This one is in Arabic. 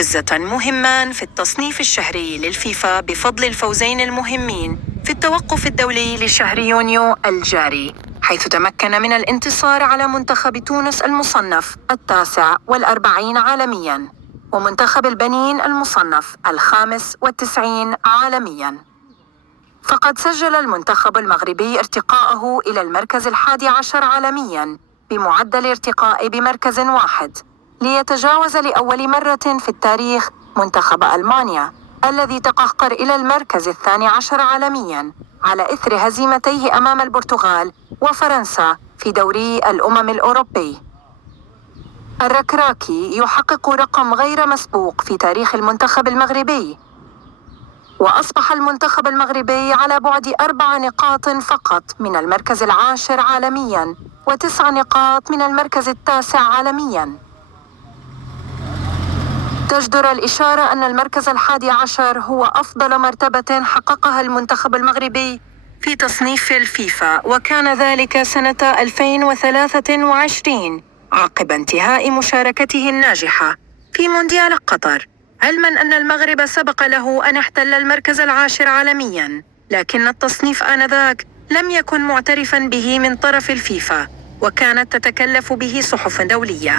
مستفزة مهمان في التصنيف الشهري للفيفا بفضل الفوزين المهمين في التوقف الدولي لشهر يونيو الجاري، حيث تمكن من الانتصار على منتخب تونس المصنف 49 عالمياً ومنتخب البنين المصنف 95 عالمياً. فقد سجل المنتخب المغربي ارتقاءه إلى المركز 11 عالمياً بمعدل ارتقاء بمركز واحد، ليتجاوز لأول مرة في التاريخ منتخب ألمانيا الذي تقهقر إلى المركز 12 عالمياً على إثر هزيمتيه أمام البرتغال وفرنسا في دوري الأمم الأوروبي. الركراكي يحقق رقم غير مسبوق في تاريخ المنتخب المغربي، وأصبح المنتخب المغربي على بعد 4 نقاط فقط من المركز 10 عالمياً و9 نقاط من المركز 9 عالمياً. تجدر الإشارة أن المركز 11 هو أفضل مرتبة حققها المنتخب المغربي في تصنيف الفيفا، وكان ذلك سنة 2023 عقب انتهاء مشاركته الناجحة في مونديال قطر، علما أن المغرب سبق له أن احتل المركز 10 عالميا، لكن التصنيف آنذاك لم يكن معترفا به من طرف الفيفا، وكانت تتكلف به صحف دولية.